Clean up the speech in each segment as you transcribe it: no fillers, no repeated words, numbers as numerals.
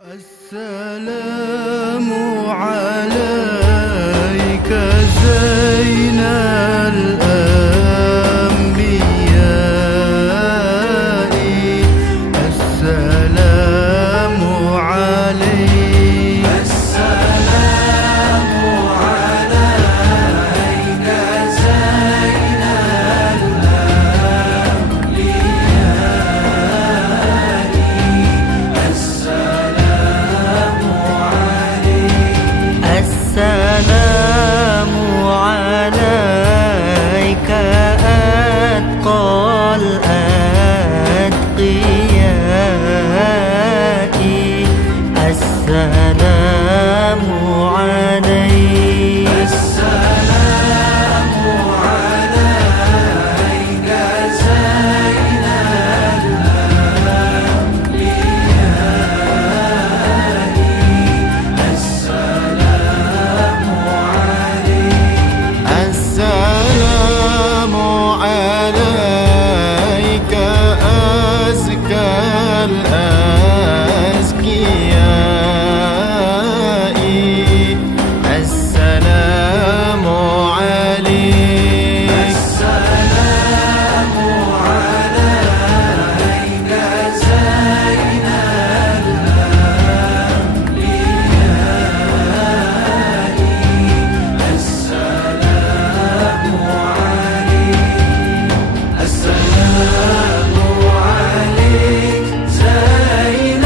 السلام عليك زين الأنبياء. السلام عليك، السلام عليك زين الأنبياء. السلام عليك، السلام عليك أتقى الأتقياء. السلام عليك، السلام عليك زين الأنبياء. السلام عليك، السلام عليك أزكى الأزكياء. السلام عليك، السلام عليك زين الأنبياء. السلام عليك، السلام عليك زين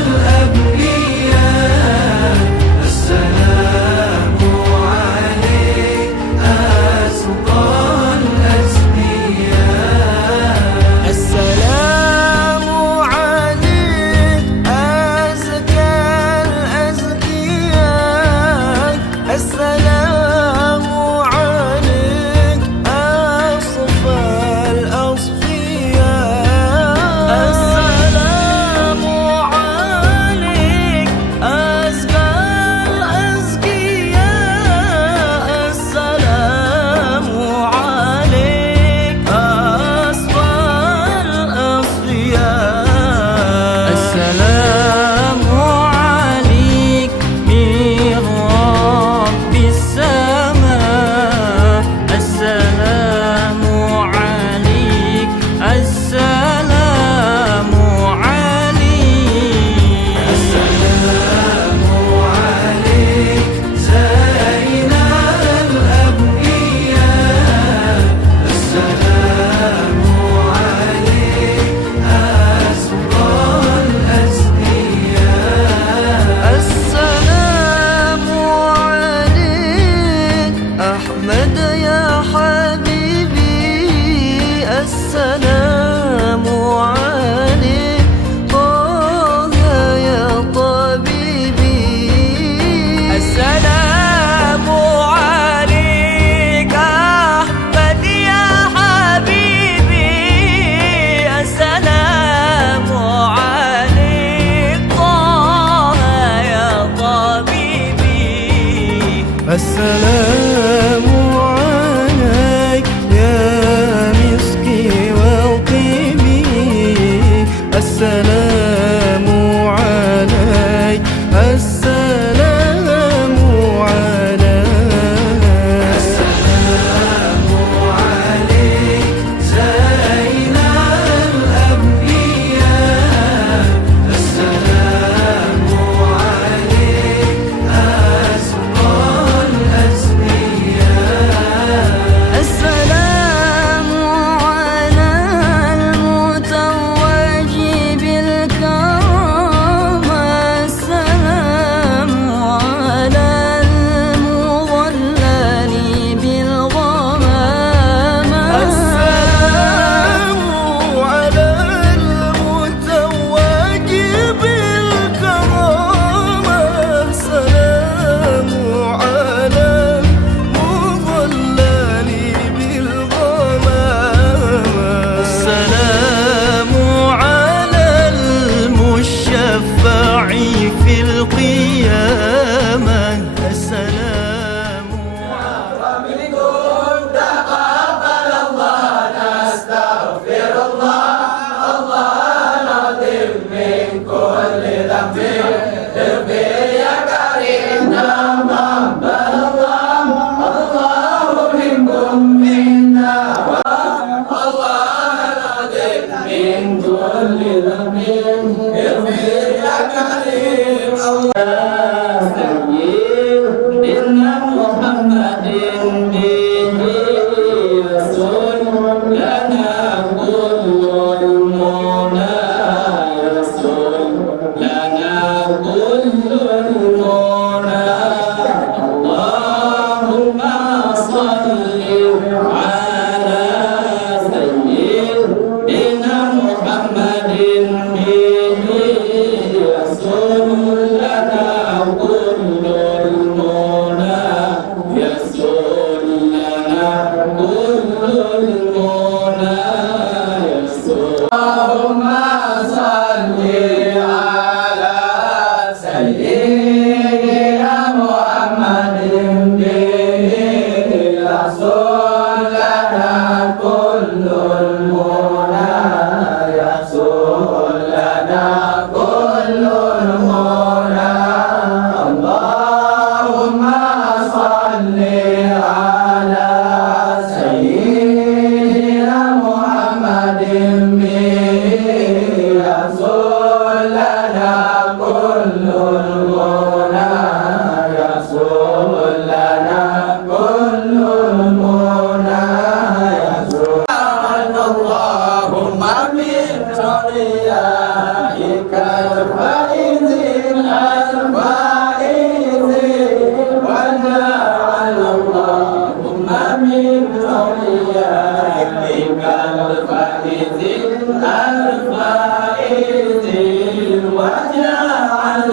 الأنبياء. السلام عليك أزكى الأزكياء. السلام عليك أزكى الأزكياء. السلام عليك أصفى الأصفياء. السلام عليك أزكى الأزكياء. السلام عليك أصفى الأصفياء. السلام عليك من رب السماء. السلام عليك، السلام عليك، السلام عليك زين الأنبياء. السلام عليك أزكى الأزكياء. السلام عليك أحمد يا حبيبي. السلام عليك طه يا طبيبي. السلام عليك أحمد يا حبيبي. السلام عليك طه يا طبيبي. السلام عليك يا مسكي وطيبي. السلام عليك، السلام عليك، السلام عليك زين الأنبياء. السلام عليك أزكى الأزكياء. السلام على المتوج بالهدى. من كل ذنب اغفر يا كريم الله سيدنا محمد به رسول لنا كل المنى رسول لنا كل المنى اللهم صل على سيدنا محمد به رسول لنا كل المنى يسول لنا كل المنى يسول اللهم صل على سيدنا محمد به رسول لنا كل المنى يسول لنا كل المنى اللهم صل على سيدنا محمد به رسول لنا كل المنى يسول لنا كل المنى يسول اللهم من ريائك الفائز الفائز وجعل اللهم من ريائك الفائز الفائز وجعل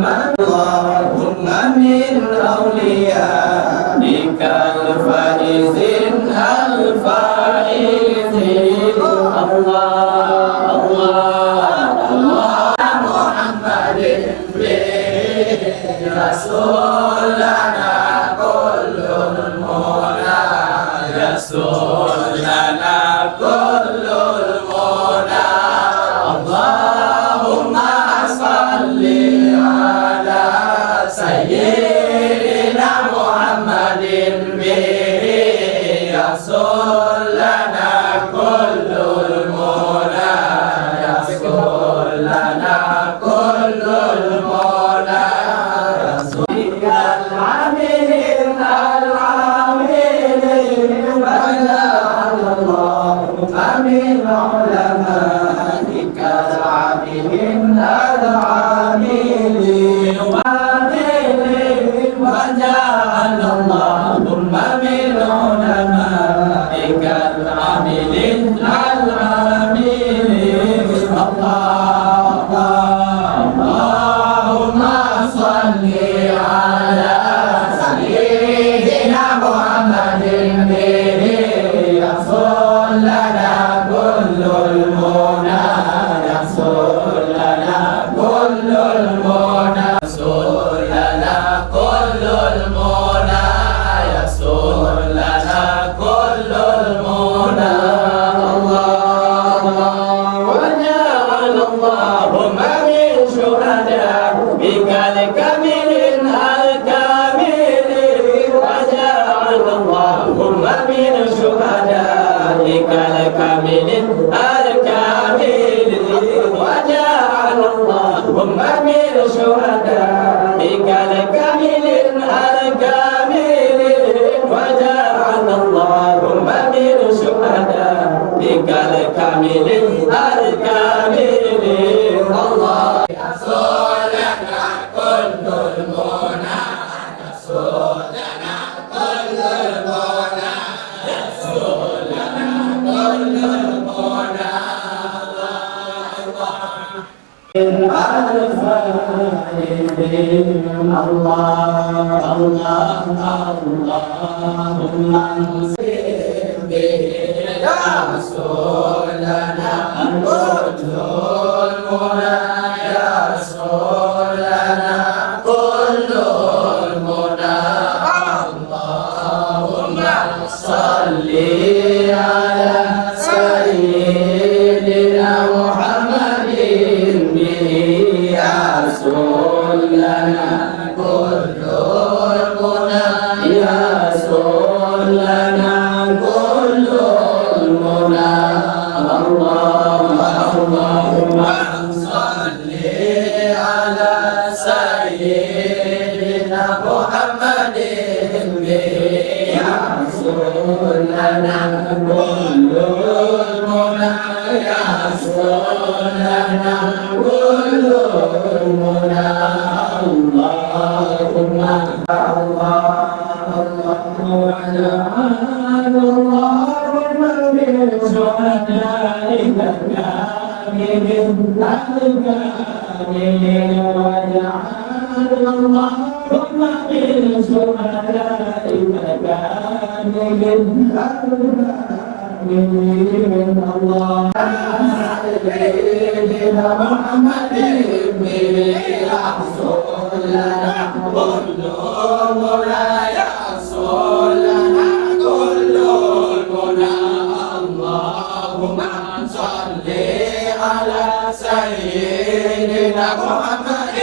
اللهم من أوليائك الفائز الفائز الله محمد رسول لنا كل المنى يسول لنا كل المنى اللهم صل على سيدنا محمد به يسول لنا كل المنى يسول لنا كل المنى يسول العاملين وجعل اللهم من علمائك العاملين وجعل اللهم من علمائك العاملين اللهم صل على سيدنا محمد به يسول لنا كل المنى يسول لنا كل المنى يسول لنا كل المنى يسول لنا كل المنى وجعل اللهم من شهداء بك الكامل الكامل وجعل اللهم من شهدائك الكامل الكامل وجعل اللهم من شهدائك الكامل الكامل وجعل اللهم من شهدائك الكامل الكامل الله يسول لنا كل المنى يسول لنا كل المنى يسول لنا كل المنى اللهم به يا رسول لنا كل المنى يا رسول لنا كل المنى اللهم صل على سيدنا محمد به يا رسول لنا كل المنى يا رسول لنا لنا كل المنى اللهم اللهم من شهدائك الكاملين واجعل اللهم من شهدائك الكاملين الله سيدنا محمد بن رسول لنا كل مولاي رسول لنا كل المنى اللهم صل على سيدنا محمد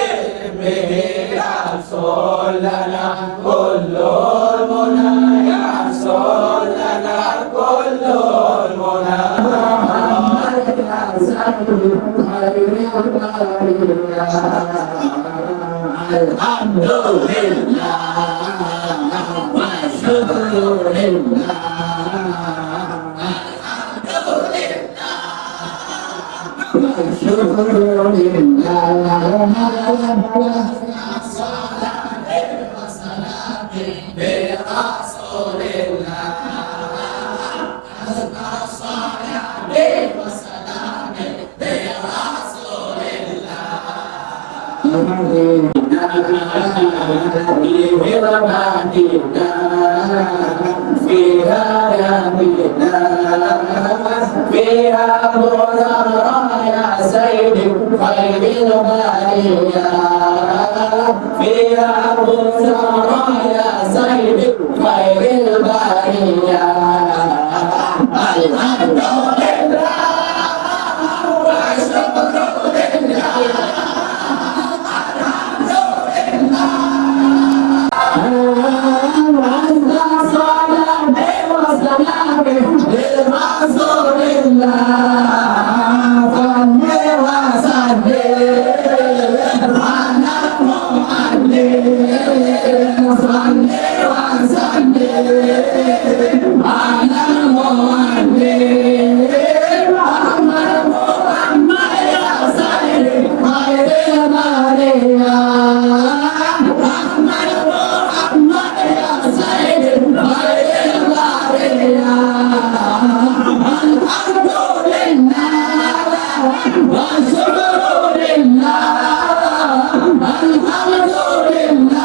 بن رسول لنا كل المنى رسول لنا كل المنى الحمد لله والشكر لله والشكر لله برسول الله فيها يمينا فيها منى يا سيدي خير البرية فيها منى يا سيدي خير البرية الحمد لله والشكر لله برسول الله صل وسلم على محمد صل وسلم على محمد محمد يا سيدي خير البرية محمد يا سيدي خير البرية الحمد لله والشكر لله الحمد لله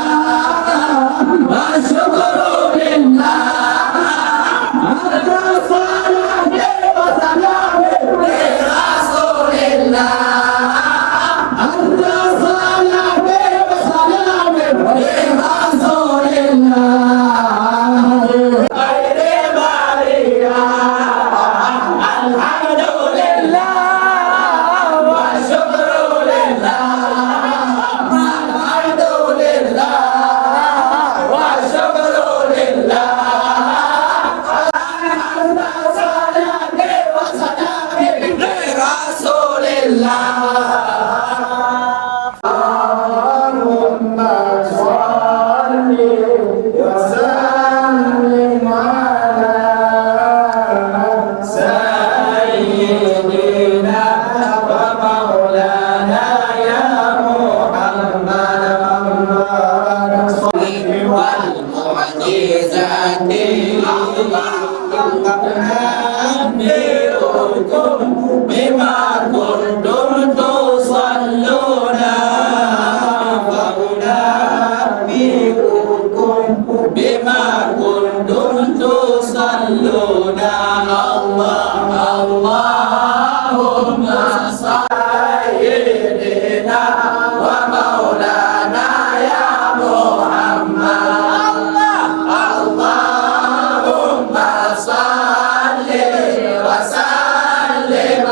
والشكر لله الصلاة والسلام لرسول الله الصلاة والسلام لرسول الله خير البرية الحمد لله والشكر لله الحمد لله والشكر لله الصلاة والسلام لرسول الله اللهم صل وسلم على سيدنا ومولانا يا محمد والمعجزات نبئكم بما كنتم تصلون فأنبئكم بما كنتم تصلون اللهم سيدنا ومولانا يا محمد اللهم صل وسلم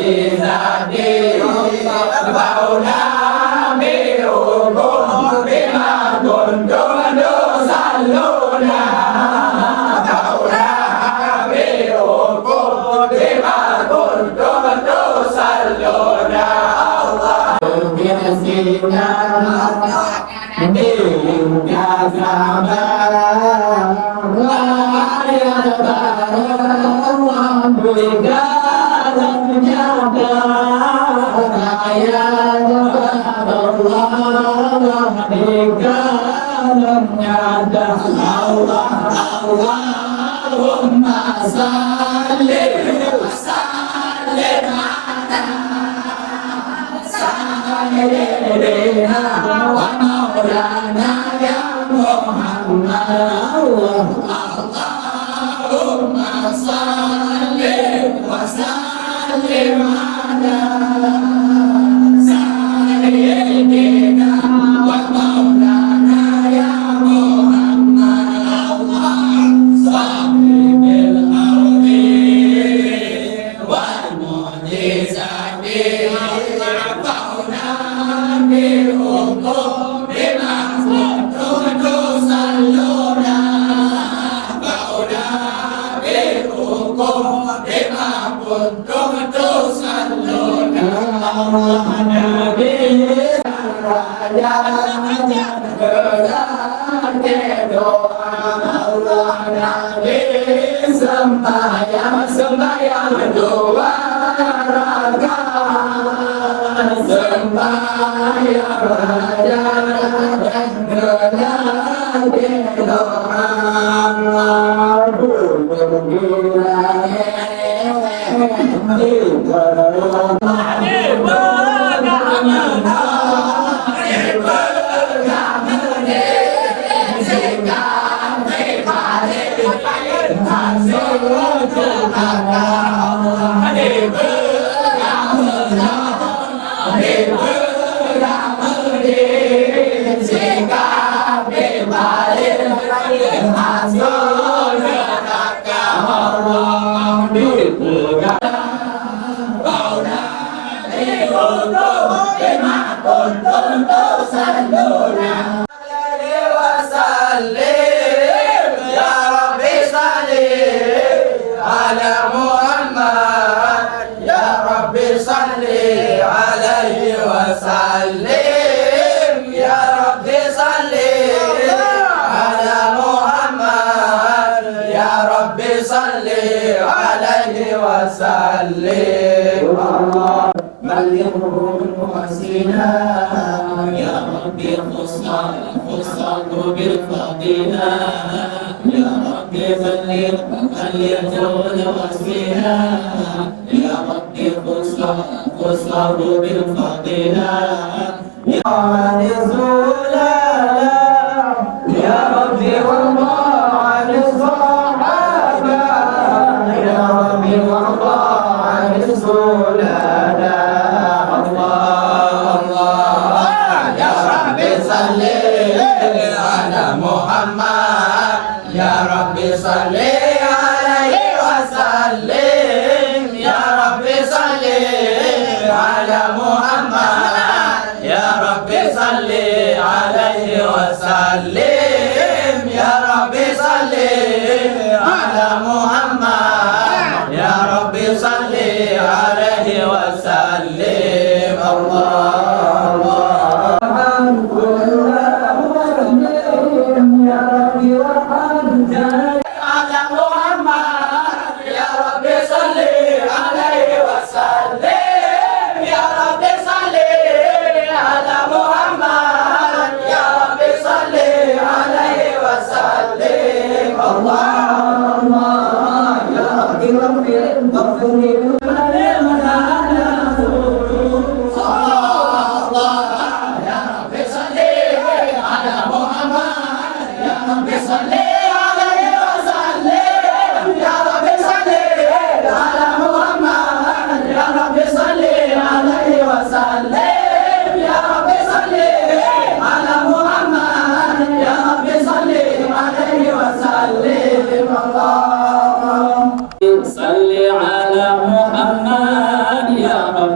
معجزاتي رفعنا بحكم بما كنتم تصلون رفعنا بحكم بما كنتم تصلون الله يسينا Allahumma salli wa sallim ala sayyidina wa maulana ya Muhammad. Allahumma salli wa sallim ala sayyidina wa maulana ya Muhammad. صاحب الأرض والمعجزات رفعنا بالحكم بما كنتم تصلون رفعنا بالحكم بما كنتم تصلون الله نبي sembahyang dua rakaat sembahyang raja dan menagih doa يا ربي خصه بالفضيلة يا ربي بلغ اليتون واسقنا يا ربي خصه بالفضيلة يا رسولا يا ربي والله عن الصحابة يا ربي والله عن رسولا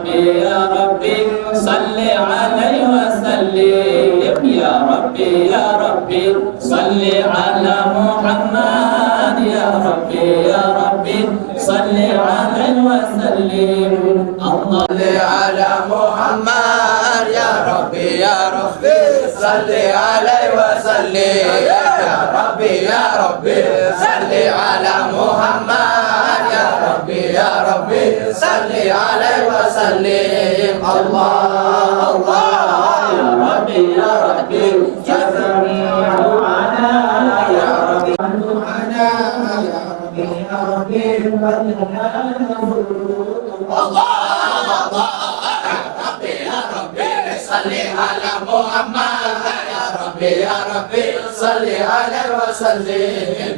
ربي يا ربي صل عليه وسلم يا ربي يا ربي صل على محمد يا ربي يا ربي صل عليه وسلم الله على محمد يا ربي يا ربي صل عليه وسلم يا ربي يا ربي صل على محمد يا ربي يا ربي صل عليه وسلم الله الله يا ربي يا ربي جزاء معنا يا ربي معنا يا ربي يا ربي صل على محمد يا ربي يا ربي صل عليه وسلم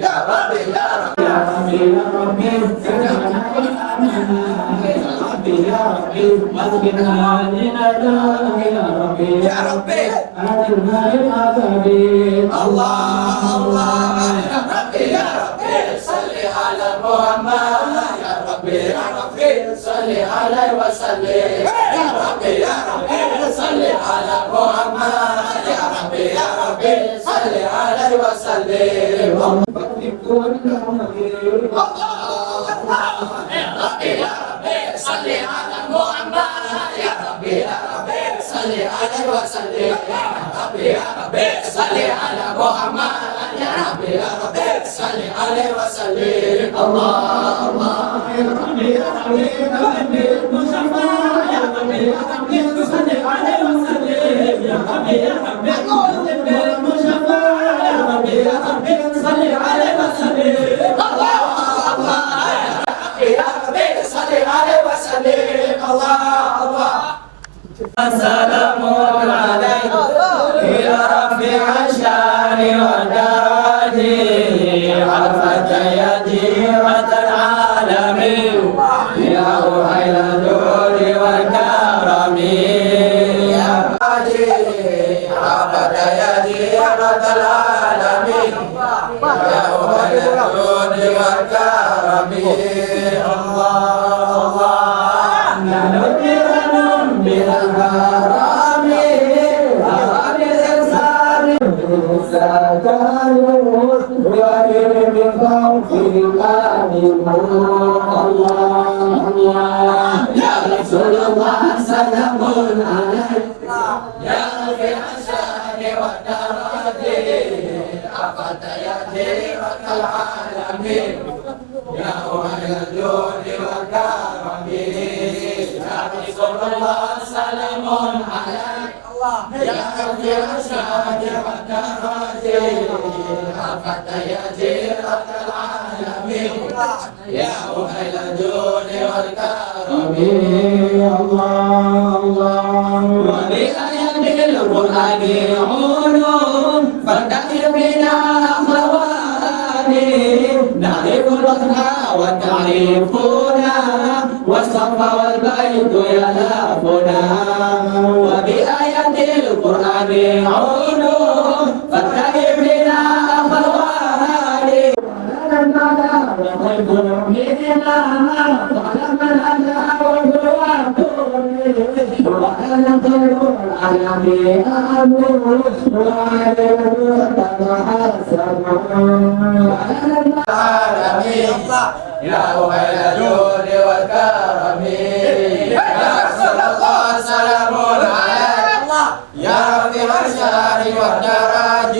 يا ربي يا ربي يا ربي يا ربي يا ربي مسكنا علينا يا ربي يا ربي أجرنا للعذاب الله الله يا ربي يا ربي صل على محمد يا ربي يا ربي صل عليه وسلم يا ربي يا ربي صل على محمد يا ربي يا ربي صل عليه وسلم صل على محمد يا ربي يا ربي صل عليه وسلم يا ربي يا ربي صل على محمد يا ربي يا ربي صل عليه وسلم الله الله يا ربي يا ربي يا ربي المصطفى يا ربي يا ربي صل عليه وسلم يا ربي يا ربي المصطفى يا ربي يا ربي صل عليه وسلم الله الله يا ربي صل عليه وسلم الله الله سلام عليك يا رفيع الشان والدرج عرفت يا ديرة العالم يا أهل الجود والكرم يا راجي عبد يا ديرة العالم يا أهل الجود والكرم الله الله نذكرهم بالغرام غرام الإنسان سكنوا وإن من خوف آمنوا الله الله يا رسول الله سلام عليك يا رفيع الشان والدرج عبد يا ديرة العالم يا أهل الجود والكرم يا رسول الله سلام عليك يا رفيع الشان والدرج عبد يا ديرة العالم يا أهل الجود والكرم الله الله وبآيات القرآن علوم فارتقي بنا أخواني نعرف الوطن وتعرفنا والصف والبيت يلافنا وبآيات القرآن علوم فارتقي بنا أخواني يا أهل الجود والكرم يا رسول الله سلام عليك يا رفيع الشان والدرج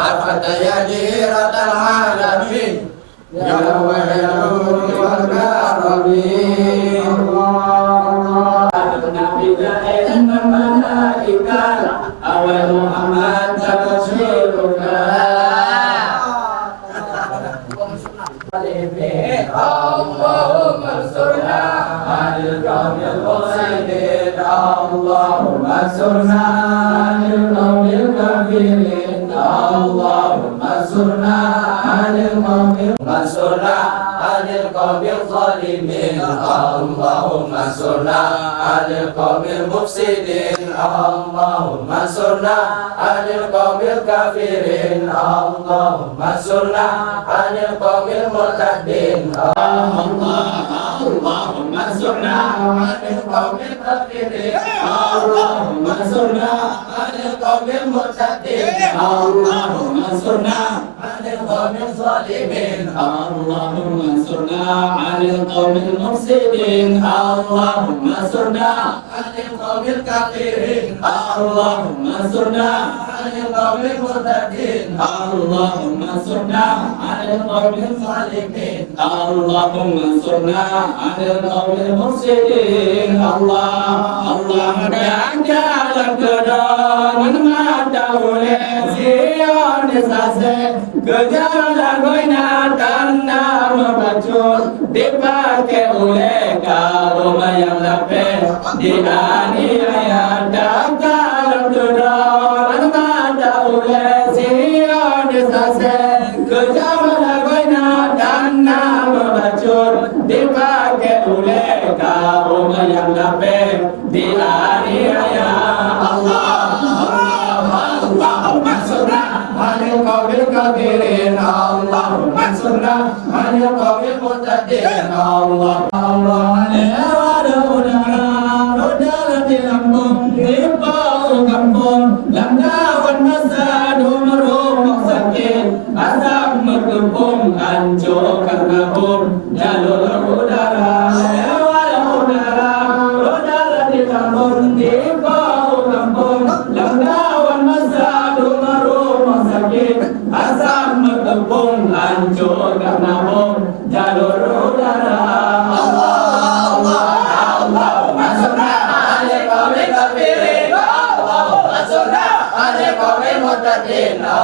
عرفت يا جيرة العالمين يا أهل الجود والكرم أول محمد تبشرك اللهم انصرنا عن القوم الظالمين اللهم انصرنا عن القوم الكافرين اللهم انصرنا عن القوم انصرنا عن القوم الظالمين اللهم انصرنا عن القوم المفسدين اللهم انصرنا عن القوم الكافرين اللهم انصرنا عن القوم المرتدين اللهم انصرنا عن القوم القوم الكافرين اللهم انصرنا على القوم المرتدين اللهم انصرنا على القوم الظالمين اللهم انصرنا على القوم المفسدين اللهم انصرنا على القوم الكافرين اللهم انصرنا على القوم المرتدين اللهم انصرنا على القوم الظالمين اللهم انصرنا على القوم المفسدين الله dalam kedaman mata oleh Zion sase gejala goina tanah membacur dipakai oleh kaum yang lapar dianiaya dalam kedaman mata oleh Zion sase gejala goina tanah membacur dipakai oleh kaum yang lapar dianiaya القوم الكافرين اللهم انصرنا على القوم المرتدين الله Hancur karena jalur udara lewat udara udara di kampung di bawah kampung langgawan masa rumah sakit asap mengepung hancur karena jalur udara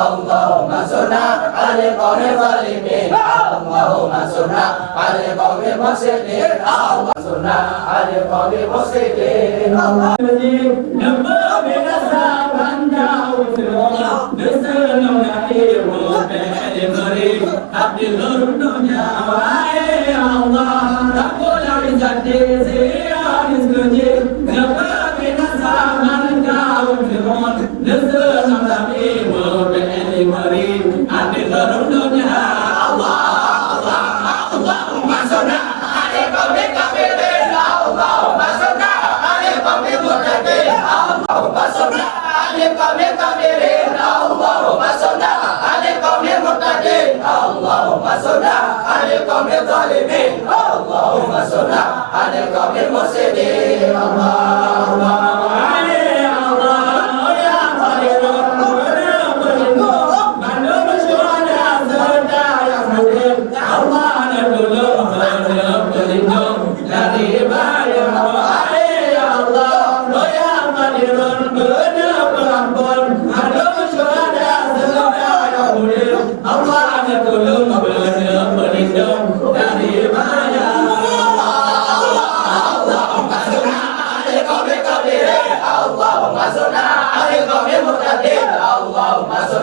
اللهم انصرنا على القوم الظالمين اللهم انصرنا على القوم المفسدين اللهم انصرنا على القوم المفسدين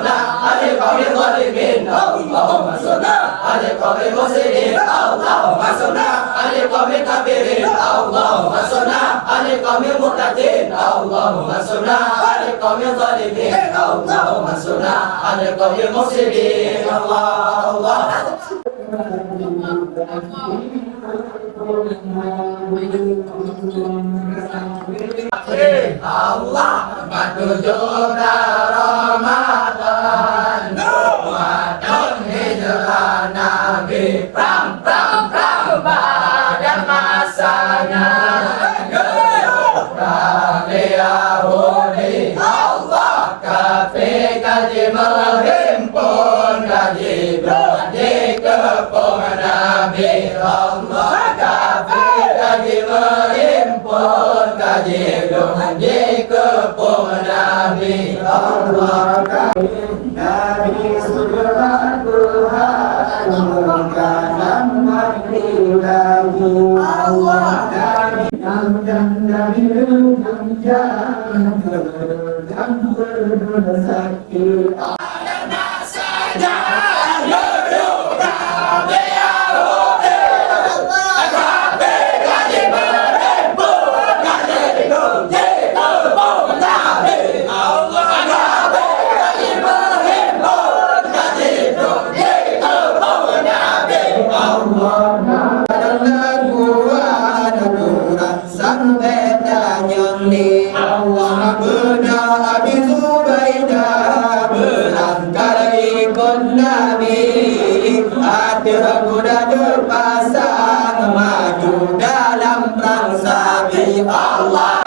اللهم صلنا على القوم الظالمين اللهم صلنا على القوم المفسدين اللهم صلنا على القوم الظالمين اللهم صلنا على القوم المفسدين الله Allah menuju Ramadan Ramadan hijrah Nabi pram pada masanya Yahudi Allah kafir kaji menghimpun kaji kepung Nabi Allah kafir kaji menghimpun kaji kepung Nabi Allah kafir Nabi surga Tuhan kanan mati lagi Allah Nabi jangan bersakit beda nyoni Allah beda Abi Zubaidah berangkat ikut Nabi ada kuda terpasang maju dalam perang sabi Allah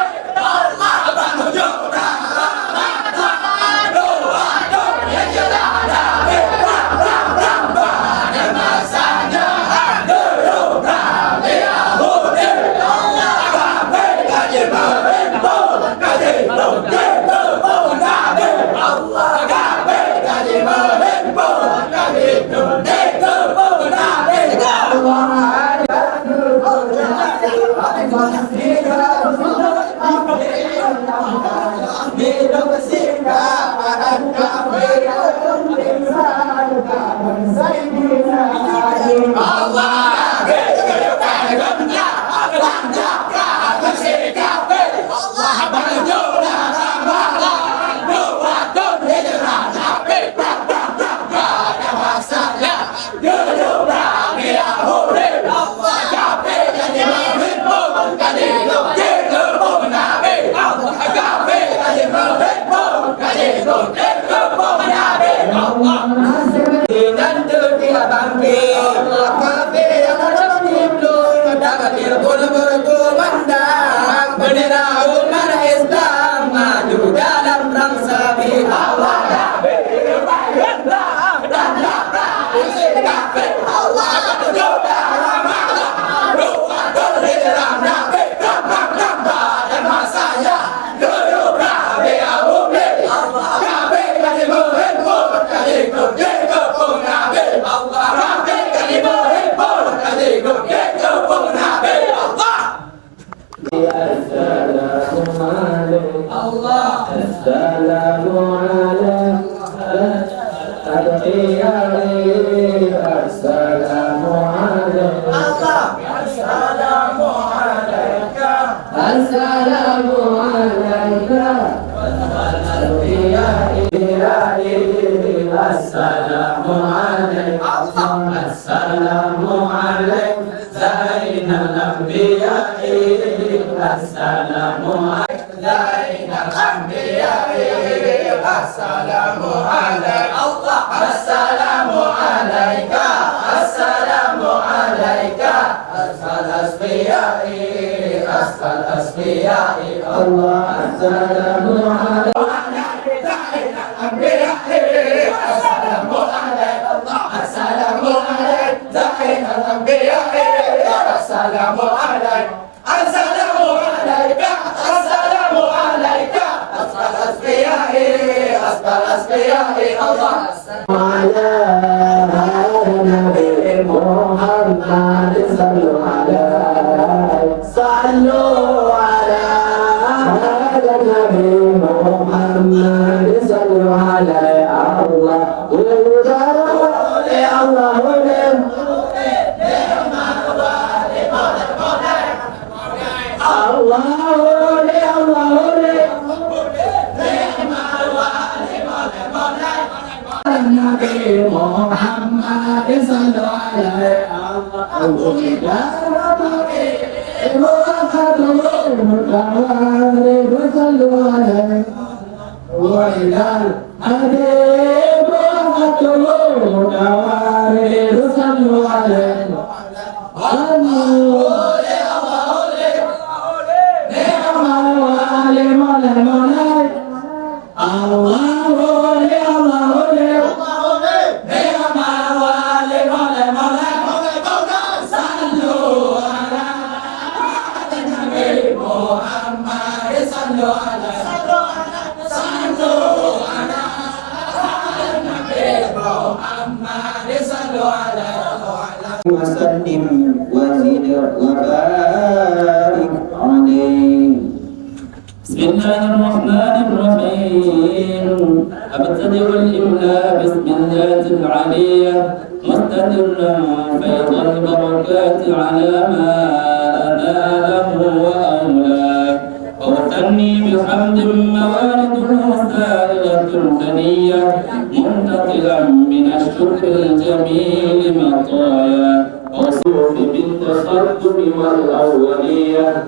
بالتقدم والأولية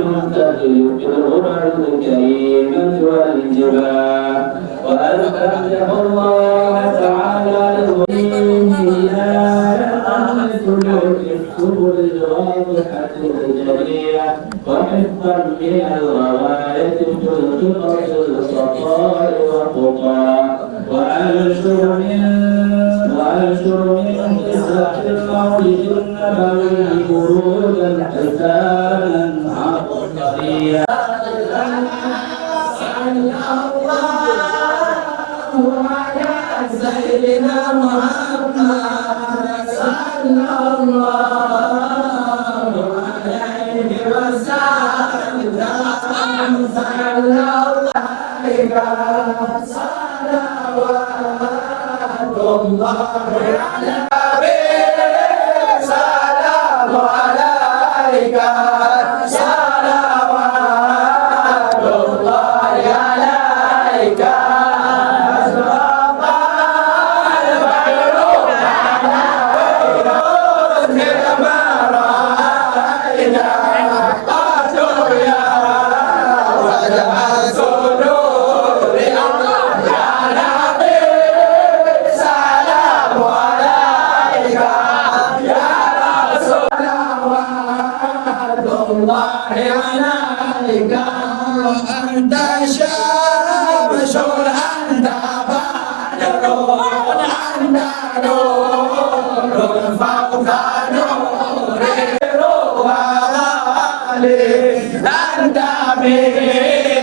المنتقل في الغرر الكريمة والجبال وأستفتح الله تعالى السبل الواضحة الجلية وحفظا من الغواية في الخطط الخطاء والخطا وأنشر من قصة المولد النبوي خروجا حسانا عبقريا سيدنا محمد صلى الله عليه وسلم صلى الله عليك صلوات الله على سلام عليك صلوات الله عليك أنت شمس أنت بدر أنت نور فوق نور وغالي أنت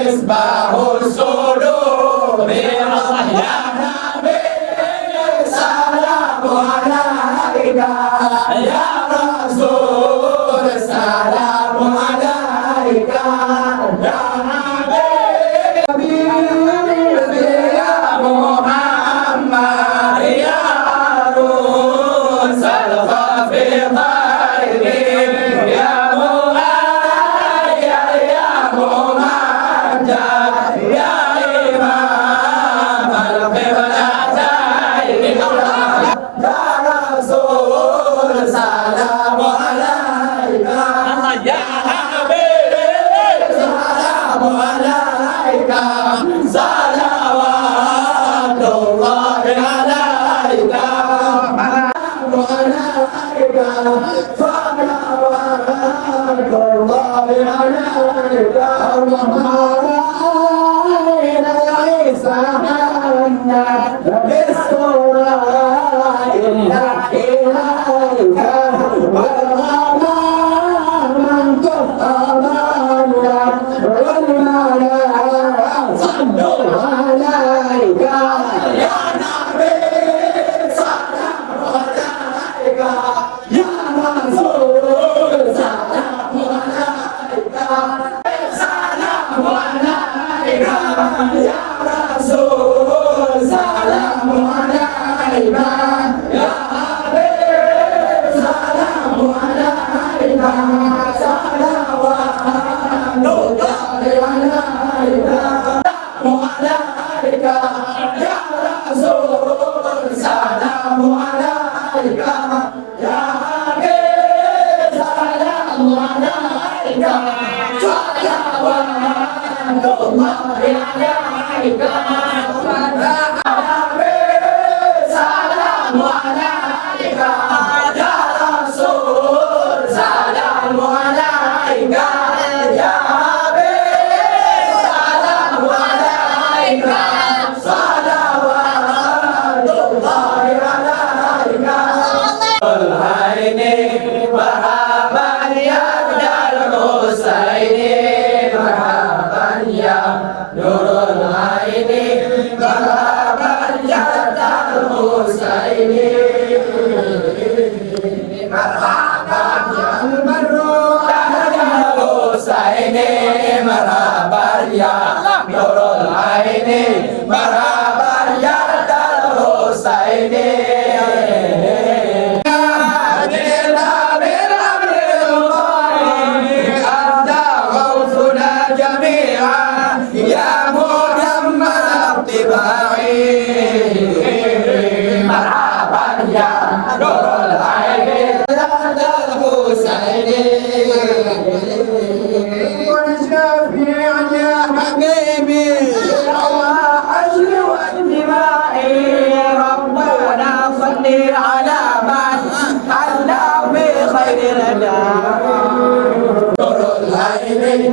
مصباح الصدور يا نبي سلام عليك يا رسول سلام عليك يا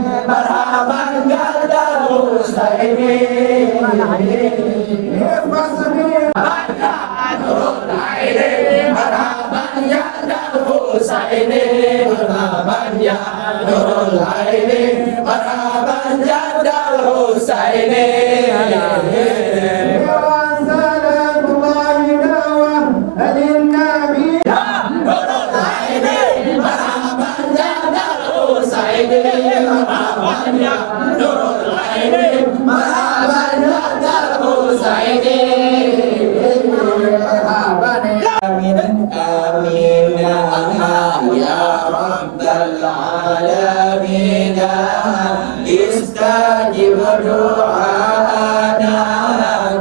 marhaban jadal Husaini. Nurul Aini, marhaban jadal Husaini. Marhaban ya Nurul Aini, marhaban jadal Husaini. Istajib du'ana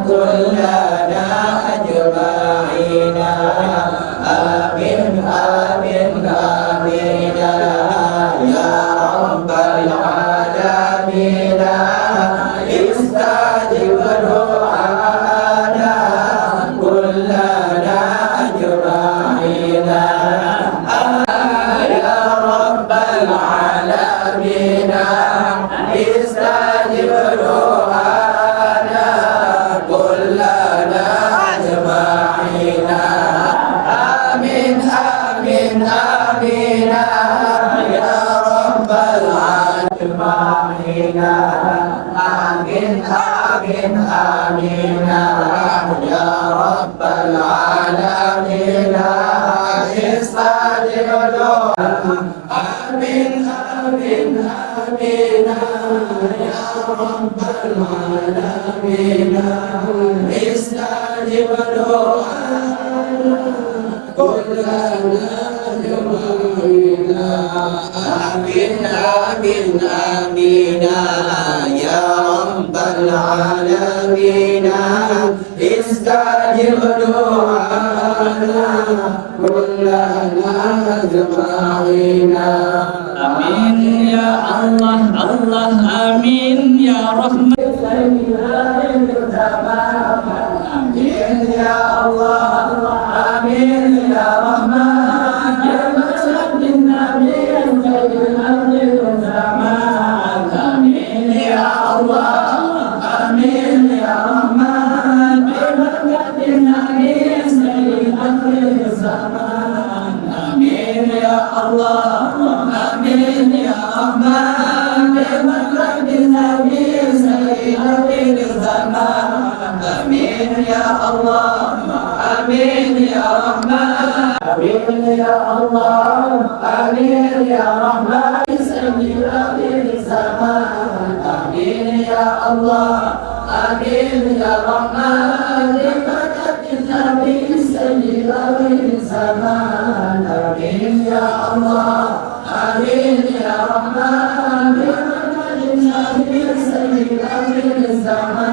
kullana ajma'ina. Amin amin amin ya rabbal alamin. Istajib du'ana kullana ajma'ina. Ya rabbal alamin. Istajib du'ana kullana ajma'ina. Amin amin amin ya rabbal alamin. Amin amin amin ya rabbal alamin. Istajib du'ana. Amin amin amin ya rabbal alamin. Istajib du'ana kullana ajma'ina. Amin amin amin ya rabbal alamin. Istajib du'ana kullana ajma'ina. Amin ya Allah Allah amin ya Rahman. Amin ya Allah amin ya Rahman. Ya Masjid Nabi Sayyidil Ardi wal Zaman. Amin ya Allah amin ya Rahman. Ya Masjid Nabi Sayyidil Ardi wal Zaman. Amin ya Allah amin ya Rahman. Ya Masjid Nabi Sayyidil Ardi wal Zaman. Amin ya Allah amin ya Rahman. Amin ya Allah amin ya Rahman. Sayyidil Ardi wal Zaman. Amin ya Allah amin ya Rahman. Ya Masjid Nabi Sayyidil Ardi wal Zaman. Amin ya Allah amin ya Rahman. Ya Masjid Nabi Sayyidil Ardi wal Zaman.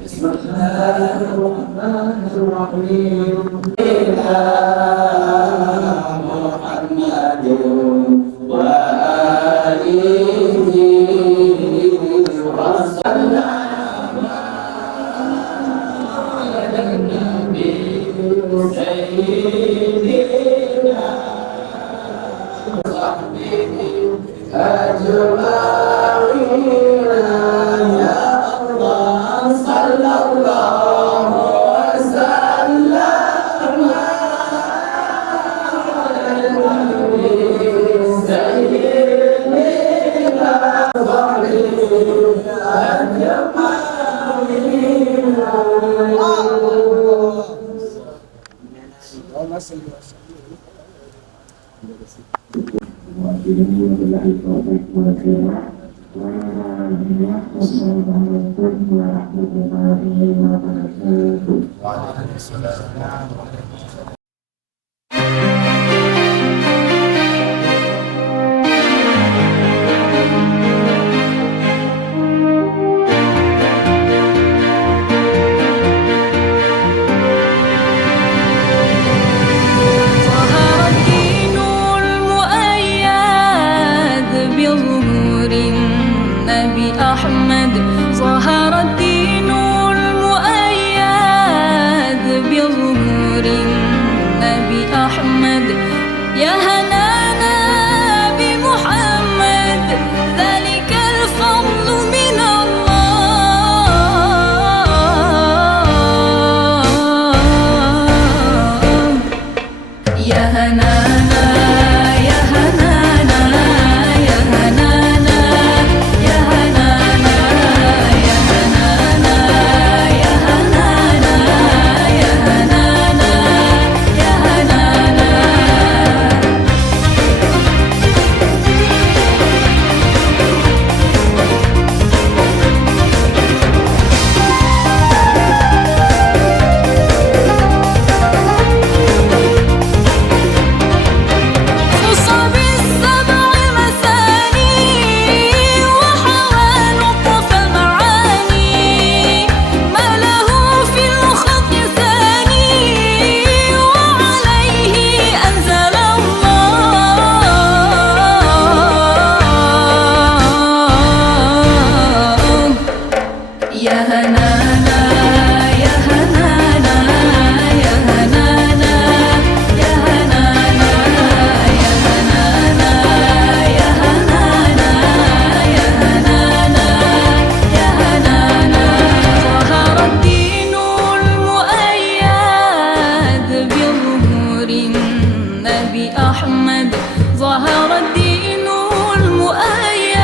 بسم الله الرحمن الرحيم. محمد وآله وسلم على النبي سيدنا وصحبه أجمعين. يا الله صلى الله وسلم على النبي سيدنا وصحبه أجمعين. Wassalamualaikum warahmatullahi wabarakatuh. أحمد ظهر الدين المؤيد بظهور محمد ظهر الدين المؤيد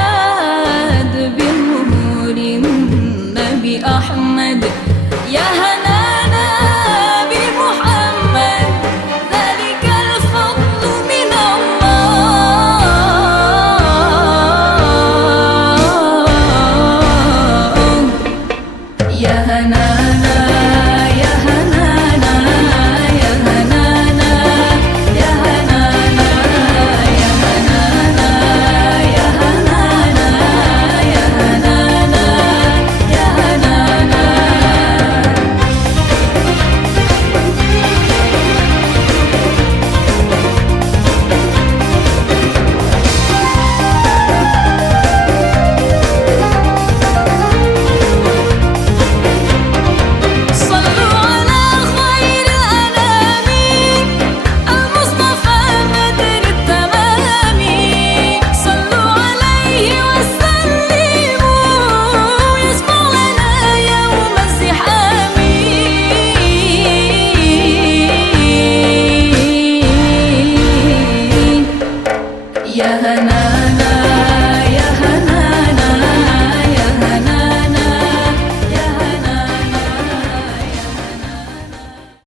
بنور النبي أحمد يا هنانا بمحمد ذلك الفضل من الله يا هنانا يا هنانا يا هنانا يا هنانا يا هنانا يا هنانا يا هنانا يا هنانا صلوا على خير الأنام المصطفى بدر التمام صلوا عليه وسلموا يسمع لنا يوم الزحام يا